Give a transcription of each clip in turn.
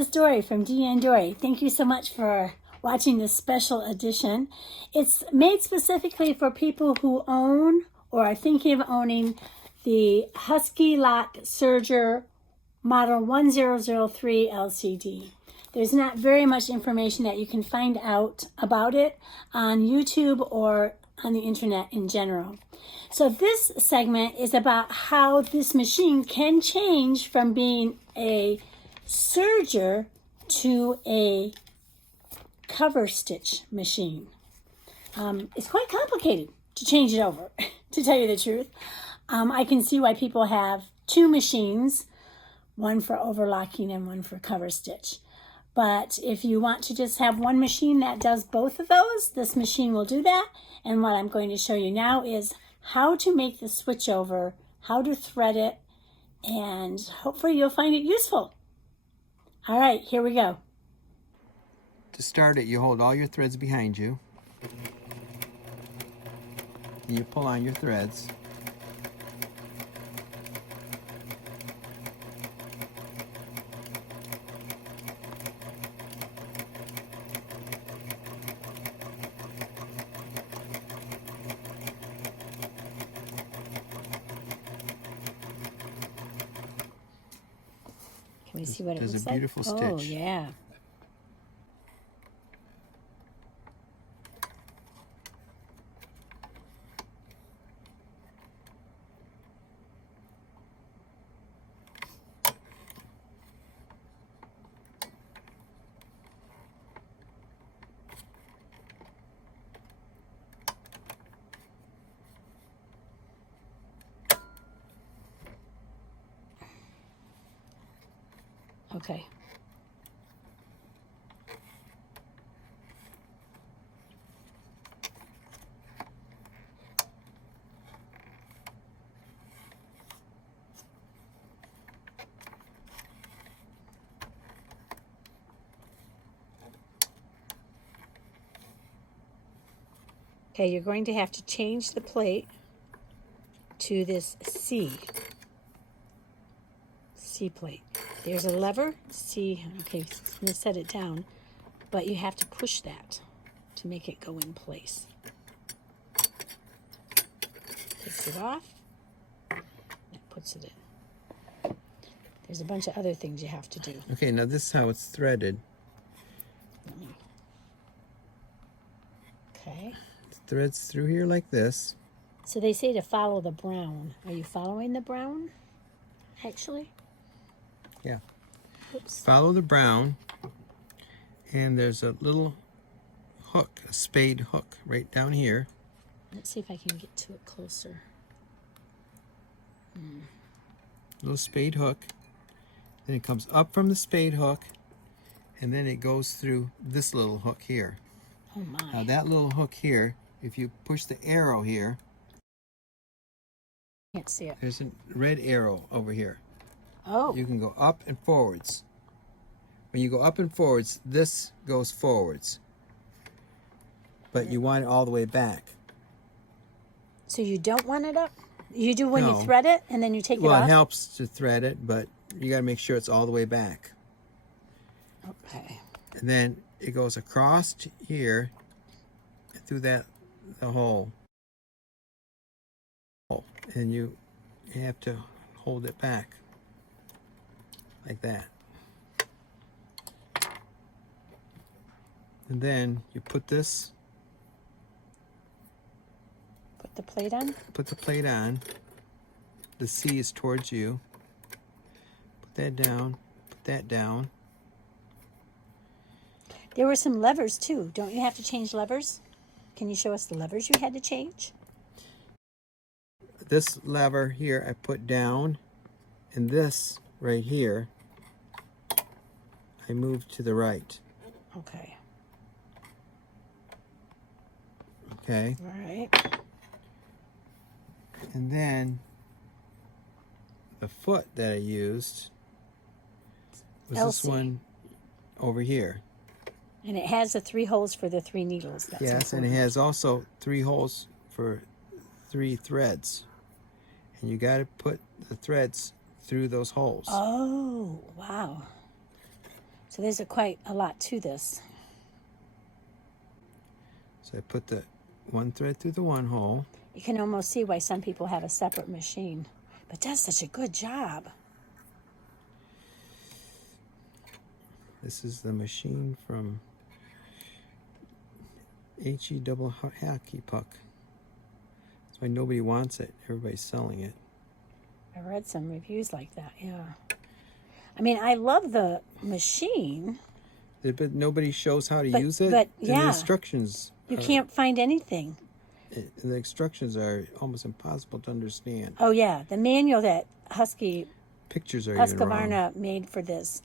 is Dory from Deanne Dory. Thank you so much for watching this special edition. It's made specifically for people who own or are thinking of owning the Huskylock Serger Model 1003 LCD. There's not very much information that you can find out about it on YouTube or on the internet in general. So this segment is about how this machine can change from being a serger to a Coverstitch machine. It's quite complicated to change it over, to tell you the truth. I can see why people have two machines, one for overlocking and one for Coverstitch. But if you want to just have one machine that does both of those, this machine will do that. And what I'm going to show you now is how to make the switch over, how to thread it, and hopefully you'll find it useful. All right, here we go. To start it, you hold all your threads behind you. And you pull on your threads. Can we see what it There's looks a beautiful like? stitch. Oh, yeah. Okay. Okay, you're going to have to change the plate to this C plate. There's a lever, C, okay, I'm going to set it down, but you have to push that to make it go in place. Takes it off, that puts it in. There's a bunch of other things you have to do. Okay, now this is how it's threaded. Okay. It threads through here like this. So they say to follow the brown. Are you following the brown, actually? Yeah. Oops. Follow the brown, and there's a little hook, a spade hook right down here. Let's see if I can get to it closer. Little spade hook. Then it comes up from the spade hook, and then it goes through this little hook here. Oh my. Now that little hook here, if you push the arrow here, Can't see it. there's a red arrow over here. Oh. You can go up and forwards. When you go up and forwards, this goes forwards. But you want it all the way back. So you don't want it up? You do when No. you thread it and then you take it Well, off? it helps to thread it, but you got to make sure it's all the way back. Okay. And then it goes across to here through the hole. And you have to hold it back like that. And then you put this, Put the plate on? put the plate on. The C is towards you. Put that down, put that down. There were some levers too. Don't you have to change levers? Can you show us the levers you had to change? This lever here I put down, and this right here I moved to the right. Okay. Okay, All right. and then the foot that I used was this Elsie. one over here. And it has the 3 holes for the 3 needles. That's Yes, and it has also 3 holes for 3 threads. And you got to put the threads through those holes. Oh, wow. So there's quite a lot to this. So I put the one thread through the one hole. You can almost see why some people have a separate machine. But it does such a good job. This is the machine from HE double hockey puck. That's why nobody wants it. Everybody's selling it. I read some reviews like that, yeah. I mean, I love the machine. But nobody shows how to use it. But And yeah, the instructions. You can't find anything. The instructions are almost impossible to understand. Oh yeah, the manual that Pictures are even wrong. Husqvarna made for this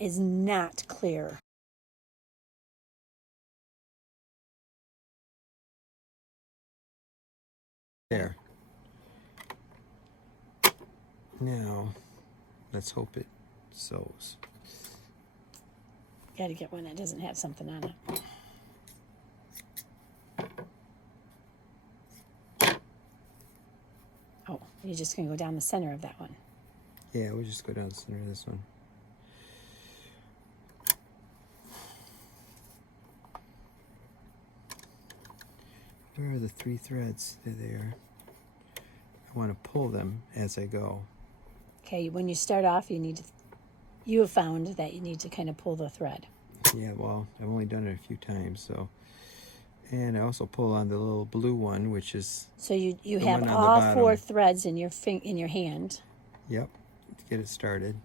is not clear. There. Now, let's hope it sews. Got to get one that doesn't have something on it. Oh, you're just going to go down the center of that one. Yeah, we'll just go down the center of this one. Where are the 3 threads? They're there. I want to pull them as I go. Okay, when you start off, you have found that you need to kind of pull the thread. Yeah, well, I've only done it a few times, so. And I also pull on the little blue one, which is. So you have all 4 threads in your hand. Yep, to get it started.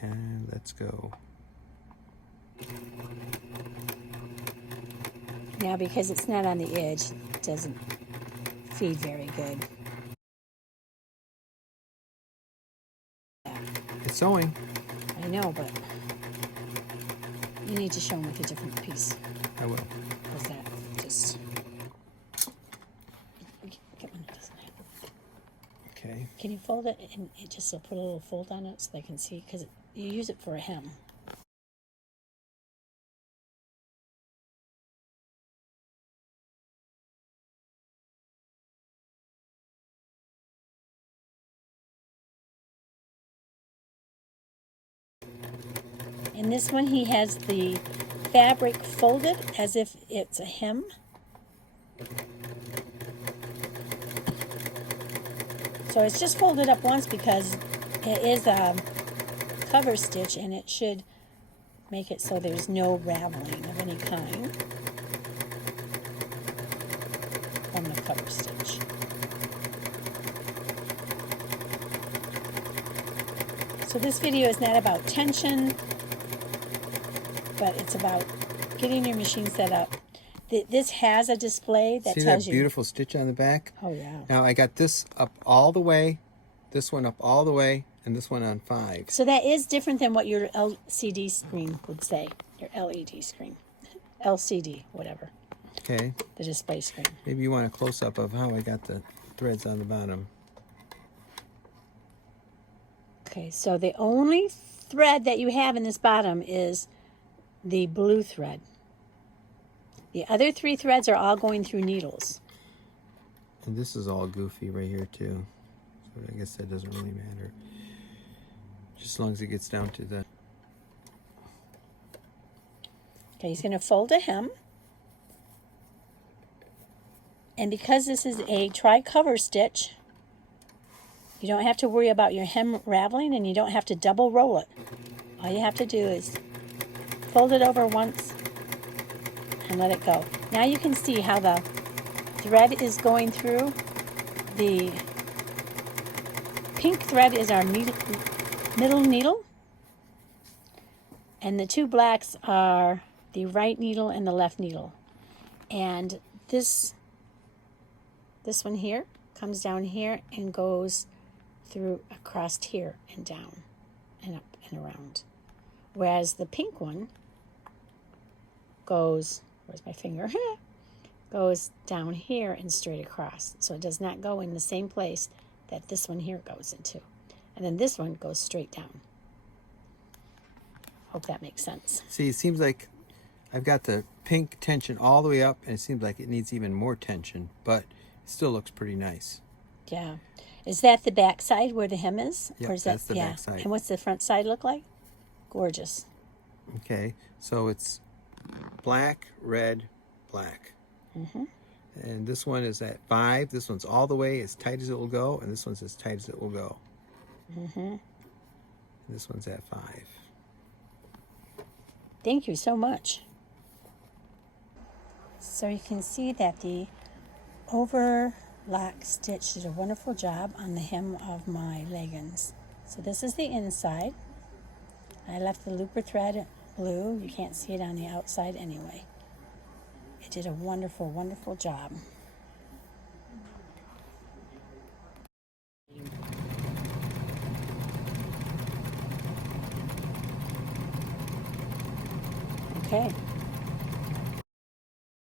And let's go. Now, because it's not on the edge, it doesn't feed very good. It's sewing. I know, but you need to show them with a different piece. I will. How's that? Just get one that doesn't have it. Okay. Can you fold it and just put a little fold on it so they can see? Because you use it for a hem. In this one, he has the fabric folded as if it's a hem. So it's just folded up once because it is a cover stitch, and it should make it so there's no raveling of any kind from the cover stitch. So this video is not about tension, but it's about getting your machine set up. This has a display that See tells that you. beautiful stitch on the back? Oh, yeah. Now I got this up all the way, this one up all the way, and this one on 5. So that is different than what your LCD screen would say. Your LED screen. LCD, whatever. Okay. The display screen. Maybe you want a close-up of how I got the threads on the bottom. Okay, so the only thread that you have in this bottom is the blue thread. The other 3 threads are all going through needles. And this is all goofy right here too. So I guess that doesn't really matter. Just as long as it gets down to the... Okay, he's going to fold a hem. And because this is a tri-cover stitch, you don't have to worry about your hem raveling, and you don't have to double roll it. All you have to do is fold it over once and let it go. Now you can see how the thread is going through. The pink thread is our middle needle, and the 2 blacks are the right needle and the left needle. And this one here comes down here and goes through across here and down and up and around. Whereas the pink one goes, where's my finger? Goes down here and straight across. So it does not go in the same place that this one here goes into. And then this one goes straight down. Hope that makes sense. See, it seems like I've got the pink tension all the way up, and it seems like it needs even more tension, but it still looks pretty nice. Yeah. Is that the back side where the hem is? Yep, or is that, that's the back side. And what's the front side look like? Gorgeous. Okay, so it's black, red, black. Mm-hmm. And this one is at 5. This one's all the way as tight as it will go, and this one's as tight as it will go. Mm-hmm. This one's at 5. Thank you so much. So you can see that the overlock stitch did a wonderful job on the hem of my leggings. So this is the inside. I left the looper thread blue. You can't see it on the outside anyway. It did a wonderful, wonderful job.